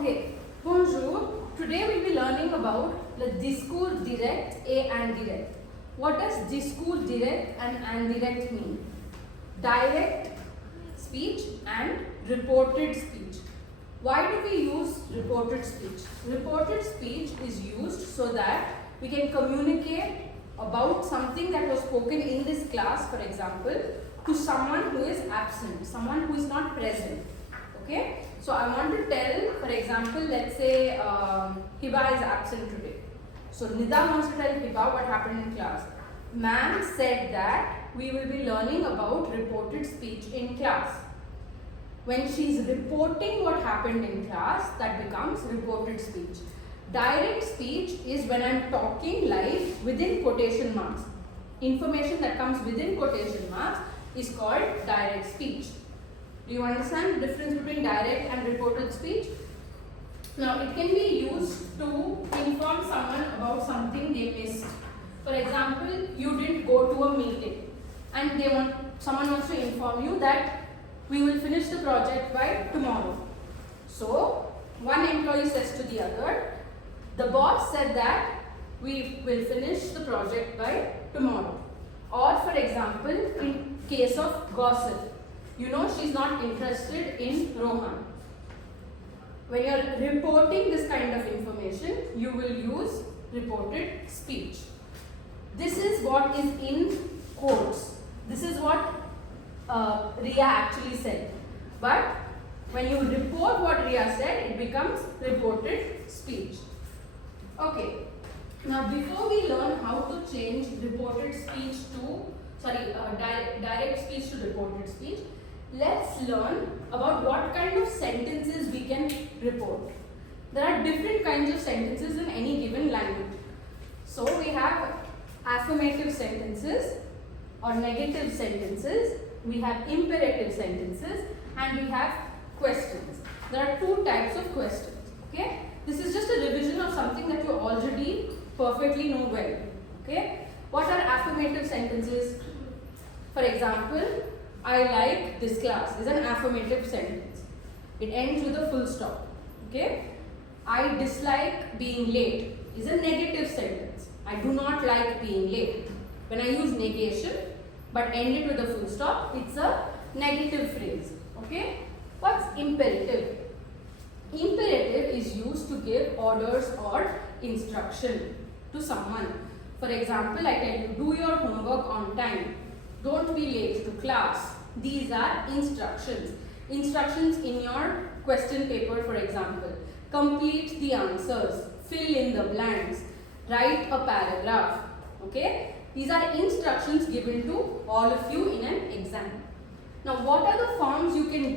Okay, bonjour. Today we'll be learning about the discours direct et indirect. What does discours direct and indirect mean? Direct speech and reported speech. Why do we use reported speech? Reported speech is used so that we can communicate about something that was spoken in this class, for example, to someone who is absent, someone who is not present. Okay, so I want to tell, for example, let's say Hiba is absent today. So Nida wants to tell Hiba what happened in class. Ma'am said that we will be learning about reported speech in class. When she is reporting what happened in class, that becomes reported speech. Direct speech is when I am talking live within quotation marks. Information that comes within quotation marks is called direct speech. Do you understand the difference between direct and reported speech? Now, it can be used to inform someone about something they missed. For example, you didn't go to a meeting and someone wants to inform you that we will finish the project by tomorrow. So, one employee says to the other, the boss said that we will finish the project by tomorrow. Or for example, in case of gossip, you know she's not interested in Rohan. When you're reporting this kind of information, you will use reported speech. This is what is in quotes. This is what Ria actually said. But when you report what Ria said, it becomes reported speech. Okay. Now before we learn how to change reported speech to, direct speech to reported speech, let's learn about what kind of sentences we can report. There are different kinds of sentences in any given language. So we have affirmative sentences or negative sentences, we have imperative sentences, and we have questions. There are two types of questions. Okay? This is just a revision of something that you already perfectly know well. Okay? What are affirmative sentences? For example, I like this class is an affirmative sentence. It ends with a full stop. Okay? I dislike being late is a negative sentence. I do not like being late. When I use negation but end it with a full stop, it's a negative phrase. Okay? What's imperative? Imperative is used to give orders or instruction to someone. For example, I tell you, do your homework on time. Don't be late to class. These are instructions. Instructions in your question paper, for example. Complete the answers. Fill in the blanks. Write a paragraph. Okay? These are instructions given to all of you in an exam. Now, what are the forms you can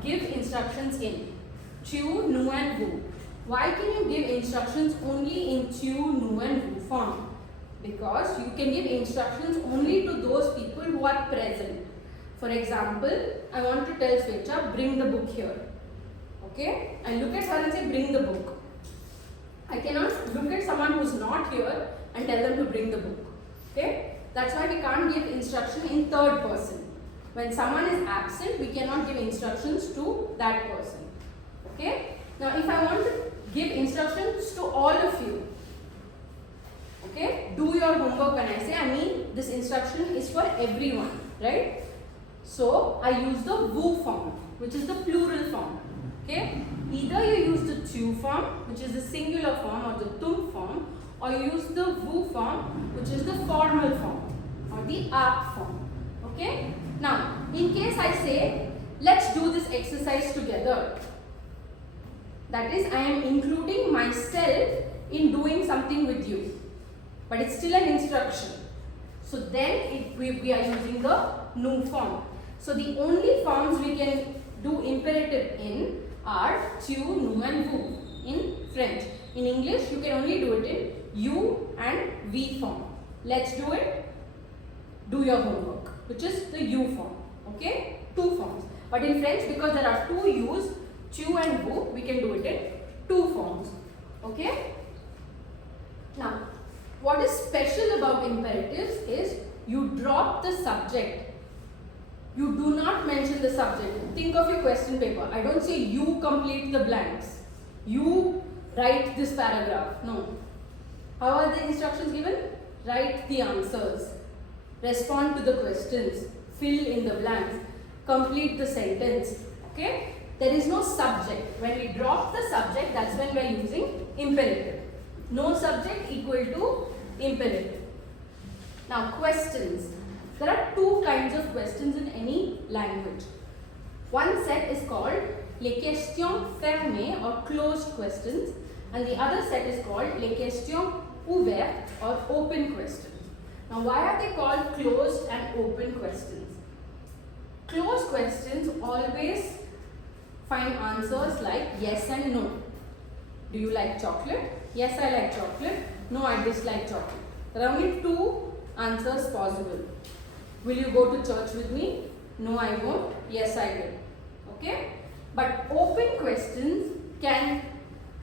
give instructions in? Tu, nu and vous. Why can you give instructions only in tu, nu and vous form? Because you can give instructions only to those people who are present. For example, I want to tell Svecha, bring the book here. Okay? I look at her and say, bring the book. I cannot look at someone who is not here and tell them to bring the book. Okay? That's why we can't give instruction in third person. When someone is absent, we cannot give instructions to that person. Okay? Now, if I want to give instructions to all of you, okay, do your homework when I say, I mean this instruction is for everyone, right? So, I use the vous form, which is the plural form. Okay? Either you use the tu form, which is the singular form, or the tum form, or you use the vous form, which is the formal form, or the aap form. Okay? Now, in case I say, let's do this exercise together. That is, I am including myself in doing something with you. But it's still an instruction. So then we are using the nu form. So the only forms we can do imperative in are tu, nu and vous in French. In English, you can only do it in you and we form. Let's do it. Do your homework, which is the you form. Okay? Two forms. But in French, because there are two yous, tu and vous, we can do it in two forms. Okay? Now, what is special about imperatives is you drop the subject You do not mention the subject. Think of your question paper. I don't say you complete the blanks. You write this paragraph. No. How are the instructions given? Write the answers. Respond to the questions. Fill in the blanks. Complete the sentence. Okay? There is no subject. When we drop the subject, that's when we are using imperative. No subject equal to imperative. Now, questions. There are two kinds of questions in any language. One set is called les questions fermées or closed questions, and the other set is called les questions ouvertes or open questions. Now, why are they called closed and open questions? Closed questions always find answers like yes and no. Do you like chocolate? Yes, I like chocolate. No, I dislike chocolate. There are only two answers possible. Will you go to church with me? No, I won't. Yes, I will. Okay? But open questions can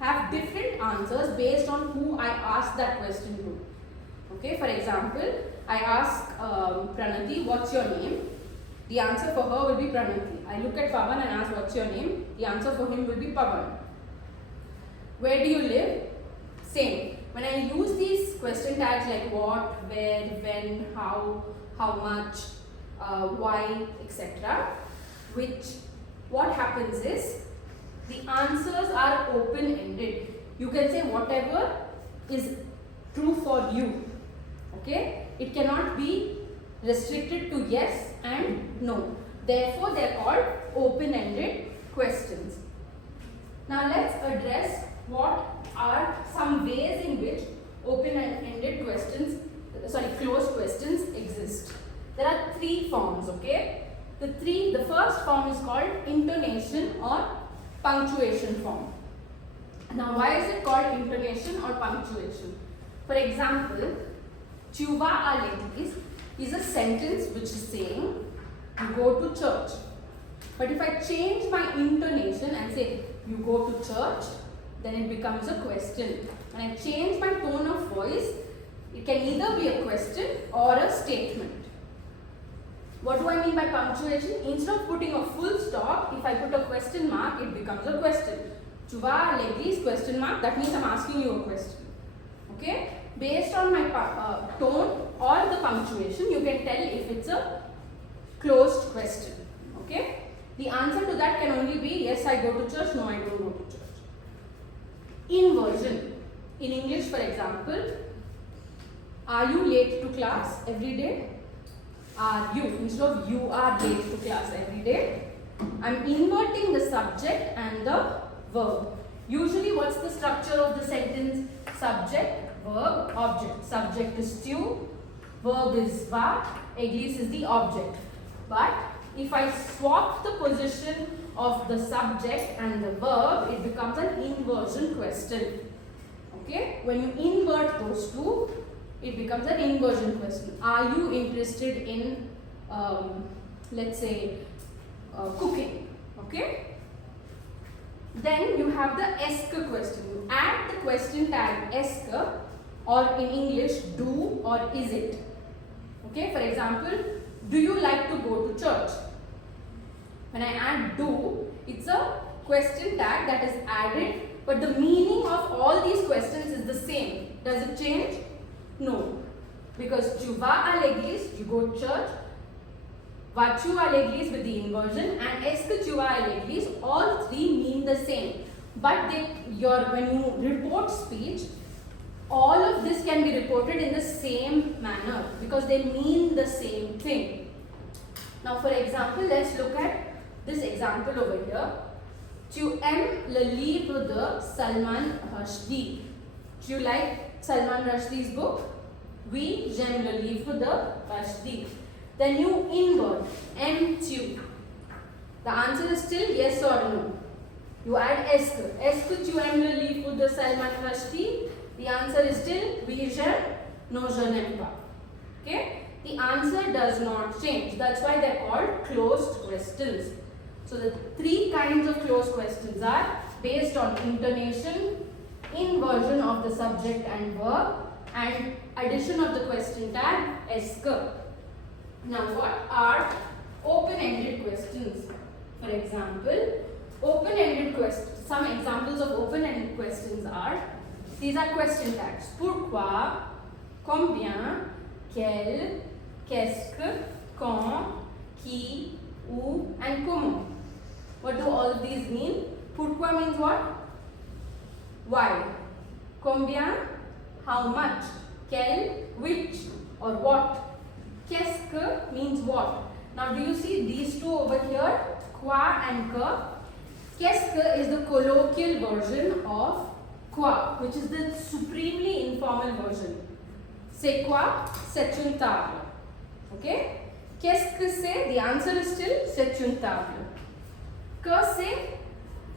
have different answers based on who I ask that question to. Okay? For example, I ask Pranati, what's your name? The answer for her will be Pranati. I look at Pavan and ask, what's your name? The answer for him will be Pavan. Where do you live? Same. When I use these question tags like what, where, when, how much, why, etc., what happens is the answers are open-ended. You can say whatever is true for you. Okay? It cannot be restricted to yes and no. Therefore, they are called open-ended questions. Now, let's address what are some ways in which open-ended questions, closed questions exist. There are three forms, okay? The first form is called intonation or punctuation form. Now, why is it called intonation or punctuation? For example, tu vas à l'église is a sentence which is saying you go to church. But if I change my intonation and say you go to church, then it becomes a question. When I change my tone of voice, it can either be a question or a statement. What do I mean by punctuation? Instead of putting a full stop, if I put a question mark, it becomes a question. Tu vas à l'église, question mark, that means I'm asking you a question. Okay? Based on my tone or the punctuation, you can tell if it's a closed question. Okay? The answer to that can only be yes, I go to church, no, I don't go to church. Inversion. In English, for example, are you late to class every day? Are you? Instead of you are late to class every day, I'm inverting the subject and the verb. Usually, what's the structure of the sentence? Subject, verb, object. Subject is tu, verb is va, église is the object. But if I swap the position of the subject and the verb, it becomes an inversion question. Okay? When you invert those two, it becomes an inversion question. Are you interested in, let's say, cooking? Okay? Then you have the est question. You add the question tag est, or in English, do or is it. Okay? For example, do you like to go to church? When I add do, it's a question tag that is added, but the meaning of all these questions is the same. Does it change? No. Because tu vas à l'église, you go to church. Vas-tu à l'église with the inversion, and est-ce que tu vas à l'église, all three mean the same. But when you report speech, all of this can be reported in the same manner because they mean the same thing. Now, for example, let's look at this example over here. Tu aimes le livre de Salman Rushdie. Do you like Salman Rushdie's book? Oui, j'aime le livre de Rushdie. Then you invert, aimes-tu. The answer is still yes or no. You add est. Est-ce que tu aimes le livre de Salman Rushdie? The answer is still oui, j'aime, no, je n'aime pas. Okay? The answer does not change. That's why they are called closed questions. So the three kinds of closed questions are based on intonation, inversion of the subject and verb, and addition of the question tag est que. Now, what are open-ended questions. For example, some examples of open-ended questions are, these are question tags. Pourquoi, combien, quel, qu'est-ce que, quand, qui, où, and comment. What do all of these mean? Pourquoi means what? Why. Combien, how much. Quel, which or what. Qu'est-ce que means what. Now do you see these two over here? Quoi and que. Qu'est-ce que is the colloquial version of quoi, which is the supremely informal version. C'est quoi? C'est une table. Okay? Qu'est-ce que c'est? The answer is still c'est une table. Que c'est?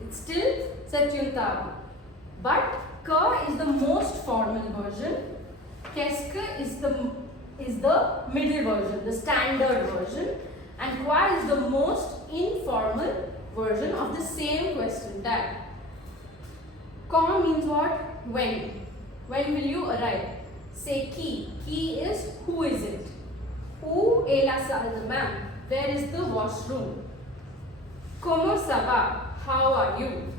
It's still c'est une table. But que is the most formal version. Qu'est-ce que is the middle version, the standard version, and quoi is the most informal version of the same question tag. Quand means what? When. When will you arrive? Say qui. Qui is who is it? Où est la salle de bain? Where is the washroom? Comment ça va? How are you?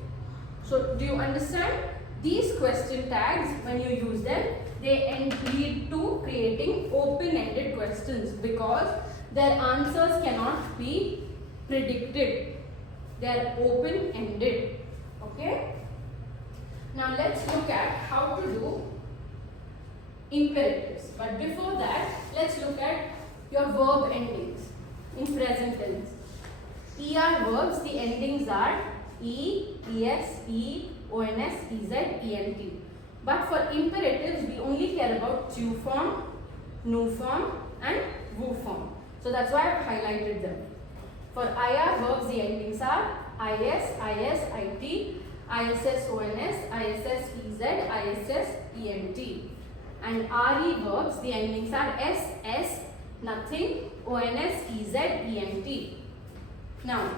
So do you understand? These question tags, when you use them, they lead to creating open-ended questions because their answers cannot be predicted. They are open-ended. Okay? Now let's look at how to do imperatives. But before that, let's look at your verb endings in present tense. ER verbs, the endings are E, ES, E, ONS, EZ, ENT. But for imperatives, we only care about tu form, nu form, and vu form. So that's why I've highlighted them. For IR verbs, the endings are IS, IS, IT, ISS, ONS, ISS, EZ, ISS, ENT. And RE verbs, the endings are S, S, nothing, ONS, EZ, ENT. Now,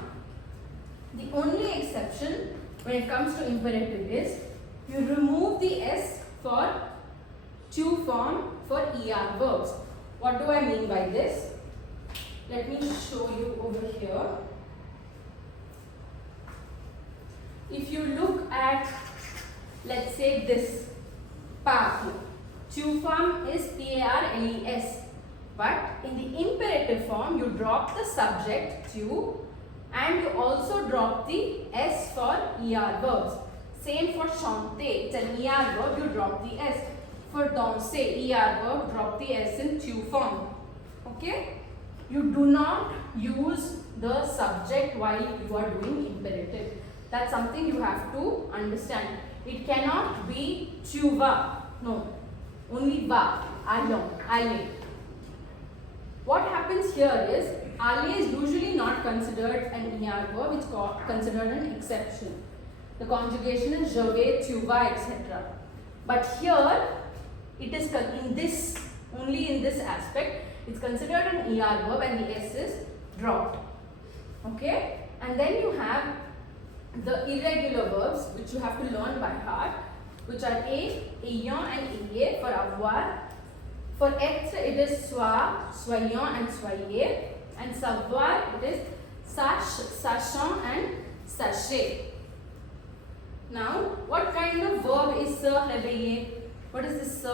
the only exception when it comes to imperative is you remove the S for tu form for ER verbs. What do I mean by this? Let me show you over here. If you look at, let's say this parle, tu form is PARLES, but in the imperative form you drop the subject tu and you also drop the S for ER verbs. Same for chanter, it's an ER verb, you drop the S. For danser, ER verb, drop the S in tu form. Okay? You do not use the subject while you are doing imperative. That's something you have to understand. It cannot be tu vas. No. Only va, allons, aller. What happens here is, aller is usually not considered an ER verb, it's considered an exception. The conjugation is je vais, tu vas, etc. But here, it is in this, only in this aspect, it's considered an ER verb and the S is dropped. Okay? And then you have the irregular verbs which you have to learn by heart, which are ayant and ayez for avoir. For être, it is sois, soyons and soyez. And savoir, it is sache, sachant and sachez. Now, what kind of verb is se réveiller? What is this se?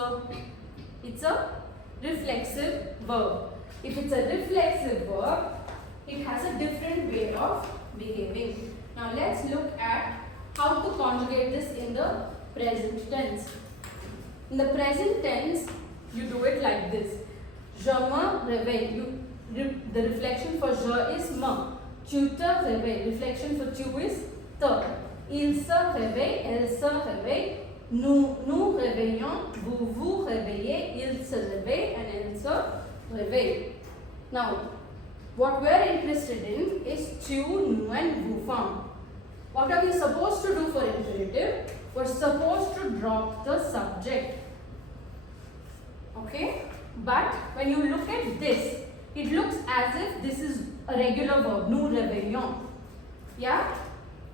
It's a reflexive verb. If it's a reflexive verb, it has a different way of behaving. Now, let's look at how to conjugate this in the present tense. In the present tense, you do it like this. Je me réveille. The reflection for je is me. Tu te réveilles. Reflection for tu is te. Il se réveille, elle se réveille, nous nous réveillons, vous vous réveillez, il se réveille and elle se réveille. Now, what we are interested in is tu, nous and vous form. What are we supposed to do for imperative? We are supposed to drop the subject. Okay? But when you look at this, it looks as if this is a regular verb, nous réveillons. Yeah?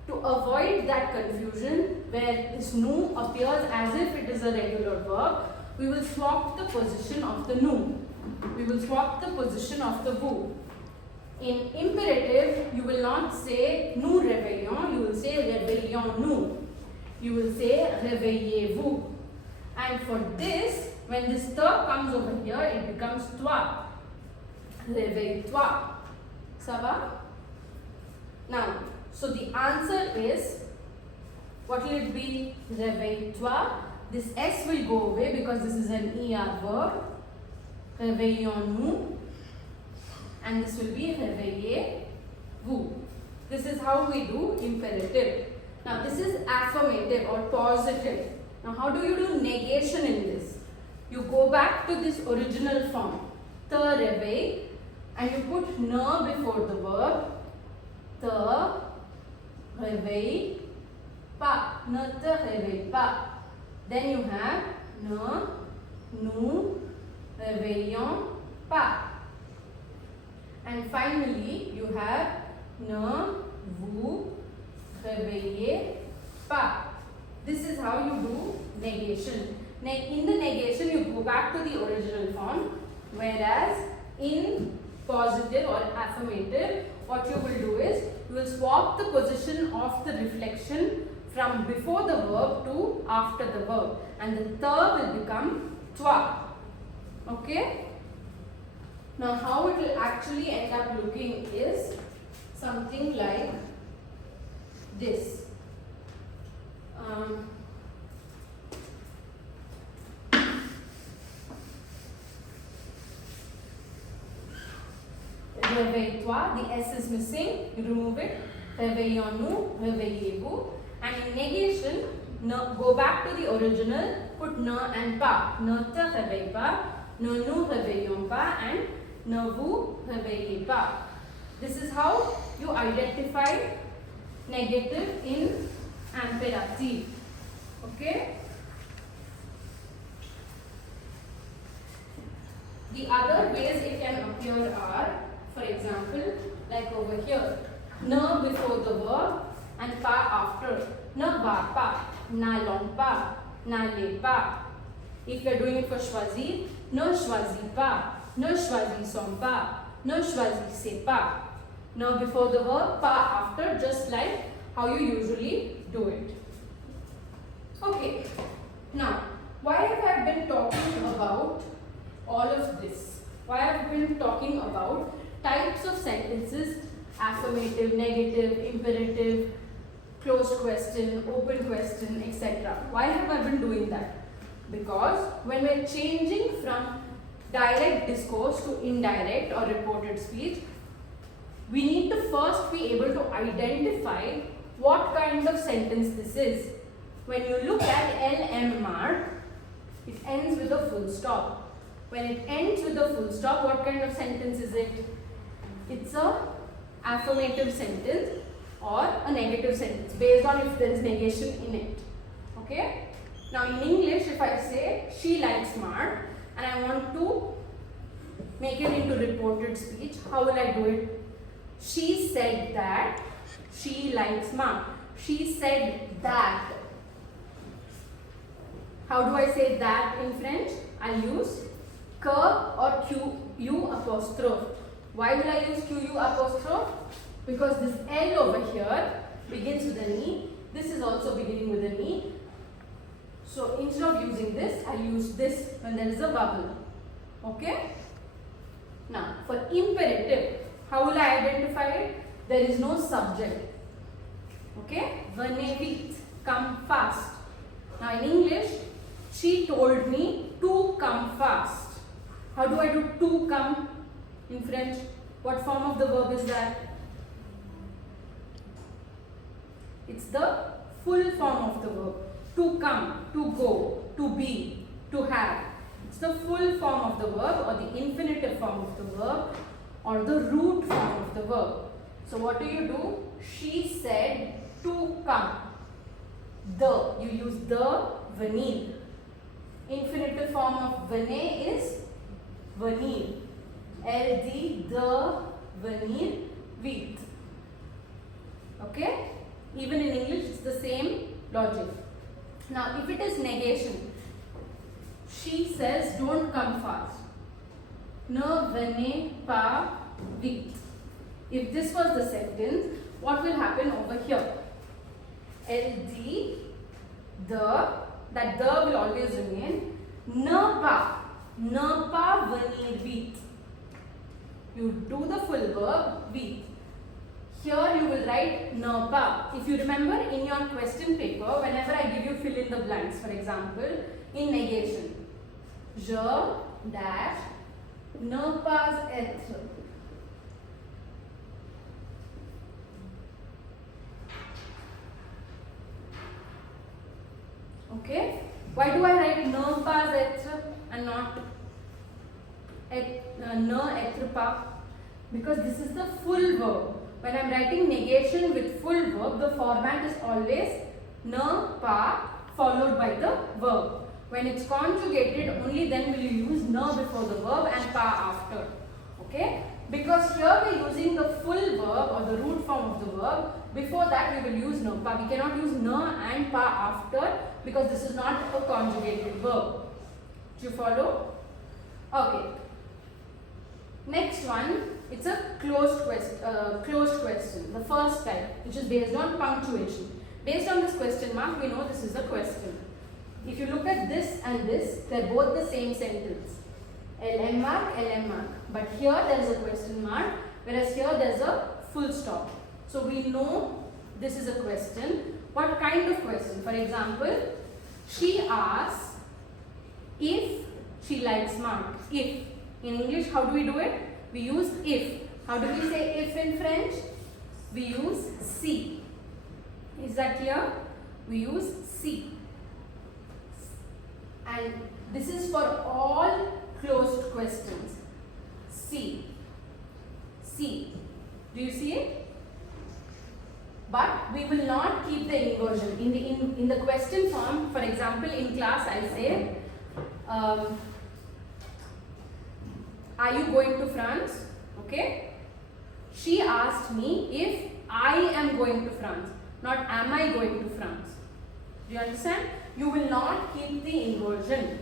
To avoid that confusion where this nous appears as if it is a regular verb, we will swap the position of the nous. We will swap the position of the vous. In imperative, you will not say nous réveillons, you will say réveillons-nous. You will say réveillez-vous. And for this, when this te comes over here, it becomes toi. Réveille-toi. Ça va? Now, so the answer is, what will it be? Réveille-toi. This S will go away because this is an ER verb. Réveillons-nous. And this will be réveillez-vous. This is how we do imperative. Now this is affirmative or positive. Now how do you do negation in this? You go back to this original form. Te réveille and you put ne before the verb. Te réveille pas. Ne te réveille pas. Then you have ne, nous réveillons pas. And finally, you have ne vous réveillez pas. This is how you do negation. In the negation, you go back to the original form, whereas in positive or affirmative, what you will do is you will swap the position of the reflection from before the verb to after the verb, and the te will become toi. Okay? Now how it will actually end up looking is something like this. Réveille-toi, the S is missing, you remove it. Réveillons-nous, réveillez-vous. And in negation, no, go back to the original, put ne and pas. Ne te réveille pas, ne nous réveillons pas, and ne vous réveillez pas. This is how you identify negative in imperative. Okay? The other ways it can appear are, for example, like over here, ne before the verb and pas after. Ne va pas, n'allons pas, n'allez pas. If you are doing it for choisir, ne choisis pas, ne choisissons pas, ne choisissez pas. Ne before the verb, pas after, just like how you usually do it. Okay, now why have I been talking about all of this? Why have I been talking about types of sentences, affirmative, negative, imperative, closed question, open question, etc. Why have I been doing that? Because when we are changing from direct discourse to indirect or reported speech, we need to first be able to identify what kind of sentence this is. When you look at LMR, it ends with a full stop. When it ends with a full stop, what kind of sentence is it? It's a affirmative sentence or a negative sentence based on if there is negation in it. Okay? Now in English, if I say she likes Mark and I want to make it into reported speech, how will I do it? She said that she likes Mark. She said that. How do I say that in French? I use que or QU apostrophe. Why will I use QU apostrophe? Because this L over here begins with an E. This is also beginning with an E. So instead of using this, I use this when there is a vowel. Okay? Now for imperative, how will I identify it? There is no subject. Okay? Venez vite, come fast. Now in English, she told me to come fast. How do I do to come in French? What form of the verb is that? It's the full form of the verb. To come, to go, to be, to have. It's the full form of the verb or the infinitive form of the verb or the root form of the verb. So what do? She said to come. The, you use the, venir. Infinitive form of venez is venir. LD, the, venir, vite. Okay? Even in English, it's the same logic. Now, if it is negation, she says, don't come fast. Ne venez pas vite. If this was the sentence, what will happen over here? LD, that the will always remain. Ne pas venir vite. You do the full verb vite. Here you will write ne pas. If you remember in your question paper, whenever I give you fill in the blanks, for example, in negation, je dash ne pas être. Okay? Why do I write ne pas être and not ne être pas? Because this is the full verb. When I am writing negation with full verb, the format is always ne pas followed by the verb. When it's conjugated, only then will you use ne before the verb and pas after. Okay? Because here we are using the full verb or the root form of the verb. Before that we will use ne pas. We cannot use ne and pas after because this is not a conjugated verb. Do you follow? Okay. Next one, it's a closed question. The first type, which is based on punctuation. Based on this question mark, we know this is a question. If you look at this and this, they are both the same sentence. LM mark, LM mark. But here there is a question mark, whereas here there is a full stop. So we know this is a question. What kind of question? For example, she asks if she likes Mark. If. In English, how do we do it? We use if. How do we say if in French? We use si. Is that clear? We use si. And this is for all closed questions. Si. Si. Do you see it? But we will not keep the inversion. In the question form, for example, in class I say, are you going to France? Okay. She asked me if I am going to France, not am I going to France. Do you understand? You will not keep the inversion.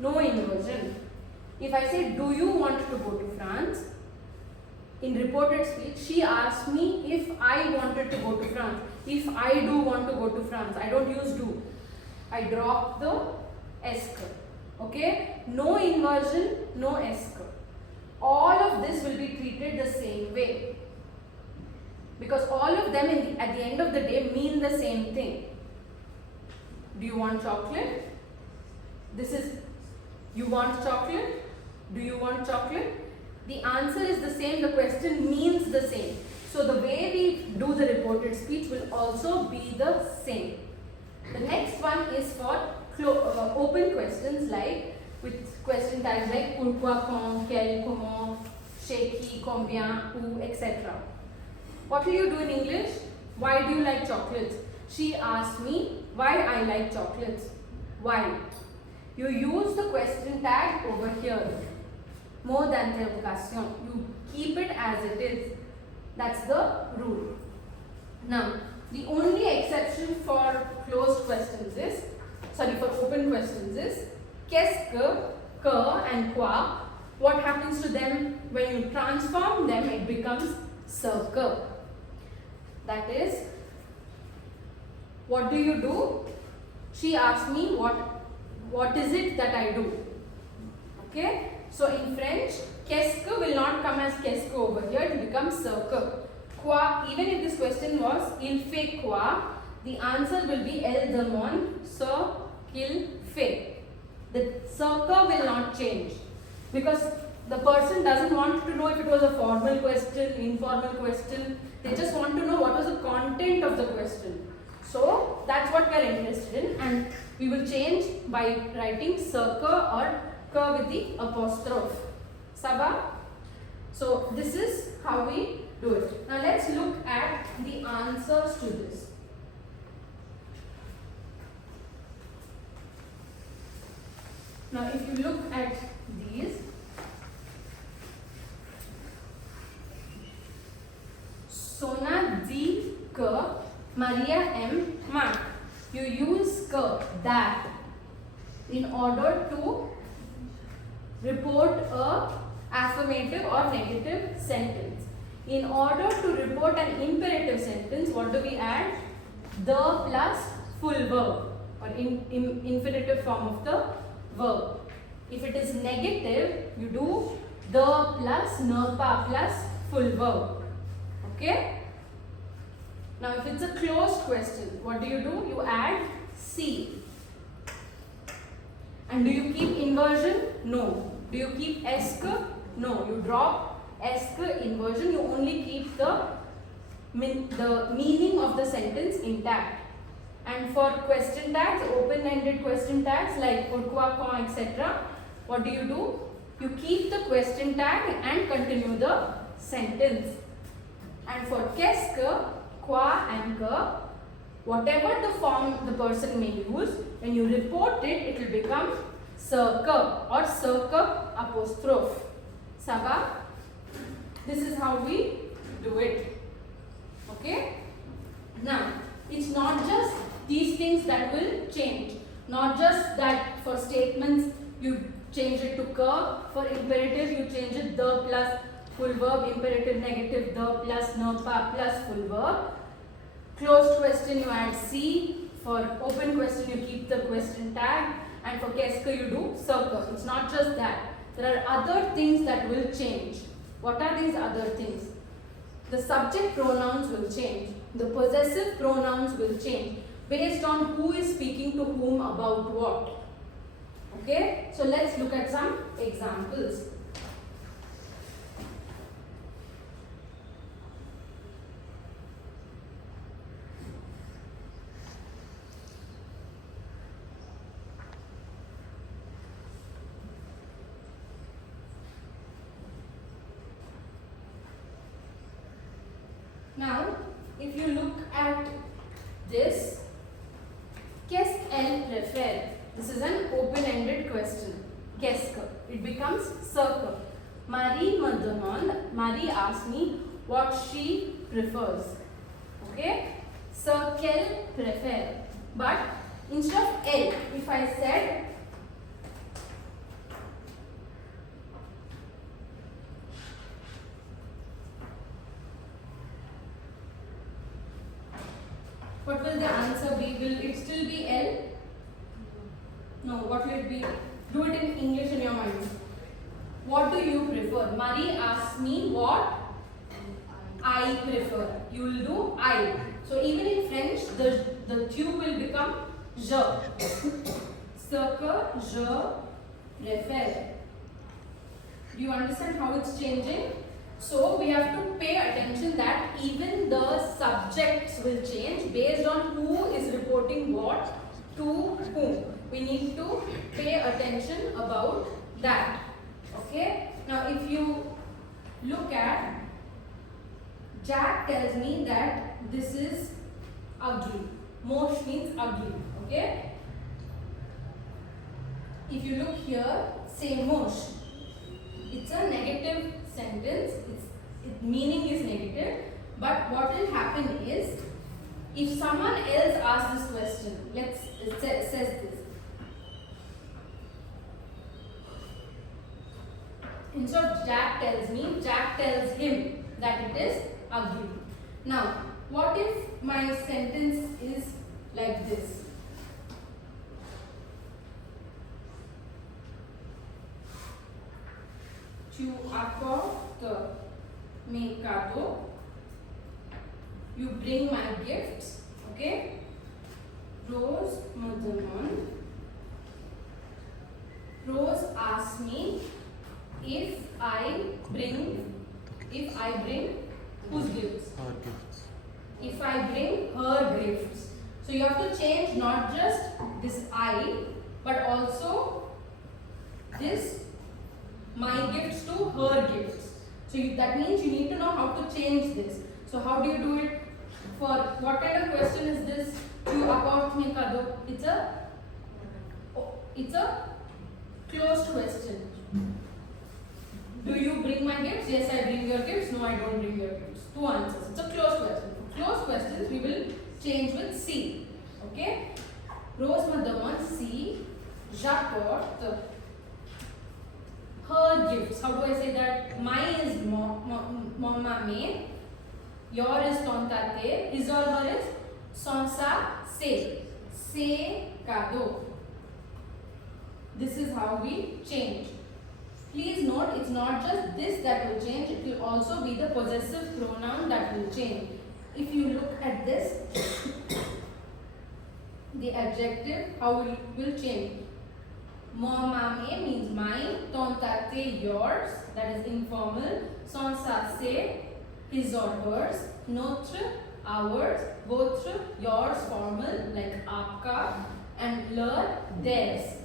No inversion. If I say, do you want to go to France? In reported speech, she asked me if I wanted to go to France. If I do want to go to France, I don't use do. I drop the est. Okay? No inversion, no est. All of this will be treated the same way. Because all of them at the end of the day mean the same thing. Do you want chocolate? This is, you want chocolate? Do you want chocolate? The answer is the same, the question means the same. So the way we do the reported speech will also be the same. The next one is for open questions like with question types like pourquoi, quand, quel, comment, chez qui, combien, où, etc. What will you do in English? Why do you like chocolates? She asked me why I like chocolates. Why? You use the question tag over here. More than the occasion. You keep it as it is. That's the rule. Now, the only exception for closed questions is, for open questions is, qu'est-ce que, and quoi. What happens to them when you transform them? It becomes ce que. That is, what do you do? She asked me what is it that I do. Okay. So in French, qu'est-ce que will not come as qu'est-ce que over here, it becomes ce que. Quoi, even if this question was il fait quoi, the answer will be elle demande ce qu'il fait. The ce que will not change because the person doesn't want to know if it was a formal question, informal question. They just want to know what was the content of the question. So that's what we are interested in, and we will change by writing ce que or que with the apostrophe. Saba? So this is how we do it. Now let's look at the answers to this. Now if you look at these, Sona dit que Maria aime Mark. You use que, that, in order to report a affirmative or negative sentence. In order to report an imperative sentence, what do we add? The plus full verb, or infinitive form of the verb. If it is negative, you do the plus nerpa plus full verb. Okay? Now if it's a closed question, what do? You add C. And do you keep inversion? No. Do you keep esk? No. You drop esk inversion. You only keep the meaning of the sentence intact. And for question tags, open-ended question tags like pourquoi, quand, etc., what do? You keep the question tag and continue the sentence. And for qu'est-ce que, quoi and que, whatever the form the person may use, when you report it, it will become ce que or ce que apostrophe. Ça va? This is how we do it. Okay? Now, it's not just these things that will change. Not just that for statements you change it to que, for imperative you change it the plus full verb, imperative negative the plus nerpa plus full verb. Closed question you add C, for open question you keep the question tag, and for qu'est-ce que you do ce que. It's not just that. There are other things that will change. What are these other things? The subject pronouns will change. The possessive pronouns will change based on who is speaking to whom about what. Okay? So let's look at some examples. Now, if you look at this, qu'est-ce qu'elle préfère? This is an open-ended question. Qu'est-ce que? It becomes ce que. Marie me demande, Marie asks me what she prefers. Okay? Ce qu'elle préfère. But instead of elle, if I said what will the answer be? Will it still be L? No, what will it be? Do it in English in your mind. What do you prefer? Marie asks me what I prefer. You will do I. So even in French, the tu will become je. Ce que je préfère. Do you understand how it's changing? So we have to pay attention that even the subjects will change based on who is reporting what to whom. We need to pay attention about that. Okay? Now if you look at, Jack tells me that this is ugly. Mosh means ugly. Okay? If you look here, say mosh. It's a negative sentence, its meaning is negative, but what will happen is, if someone else asks this question, it says this. Instead of Jack tells me, Jack tells him that it is ugly. Now, what if my sentence is like this? Tu apportes mes cadeaux. You bring my gifts. Okay? Rose me demande. Rose asks me if I bring whose gifts? Her gifts. If I bring her gifts. So you have to change not just this I, but also this my gifts to her gifts. So that means you need to know how to change this. So how do you do it? For what kind of question is this? Tu apportes mes cadeaux. It's a closed question. Do you bring my gifts? Yes, I bring your gifts. No, I don't bring your gifts. Two answers. It's a closed question. For closed questions, we will change with C. Okay? Rose me demande si j'apporte her gifts. How do I say that? My is mama me. Your is ton tate. His or her is son sa se. Se kado. This is how we change. Please note, it's not just this that will change, it will also be the possessive pronoun that will change. If you look at this, the adjective, how it will change. Momame means mine, ton tate yours, that is informal, son sa se, his or hers, notre ours, votre yours formal like aapka, and leur theirs,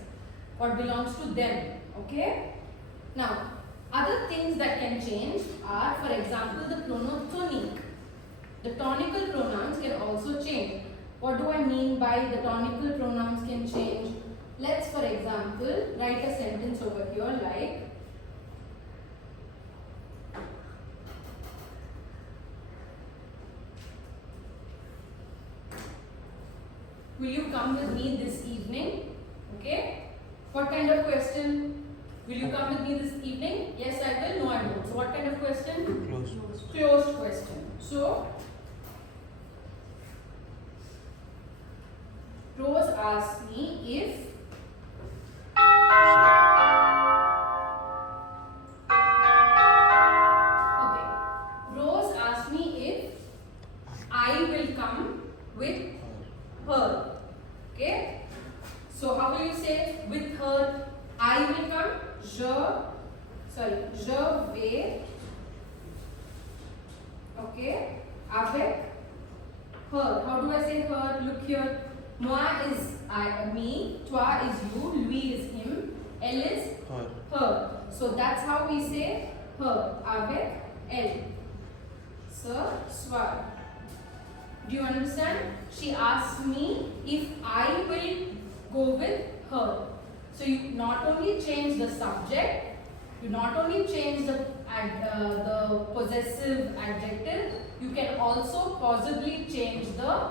what belongs to them. Okay? Now, other things that can change are, for example, the pronoun tonic. The tonical pronouns can also change. What do I mean by the tonical pronouns can change? Let's, for example, write a sentence over here like, will you come with me this evening? Okay. What kind of question? Will you come with me this evening? Yes, I will. No, I won't. So, what kind of question? Closed. Closed question. So, Rose asked me if Rose asked me if I will come with her. Okay. So, how will you say with her? I will come. Je vais. Okay. Avec her. How do I say her? Look here. Moi is me. Toi is you. Lui is him. Elle is her. So that's how we say her. Avec elle. Ce soir. Do you understand? She asked me if I will go with her. So you not only change the subject, you not only change the possessive adjective, you can also possibly change the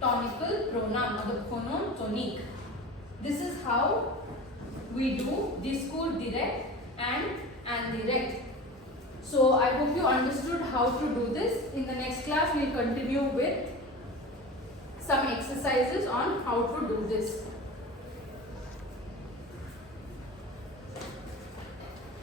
tonical pronoun or the pronoun tonique. This is how we do discours direct and indirect. So I hope you understood how to do this. In the next class, we will continue with some exercises on how to do this.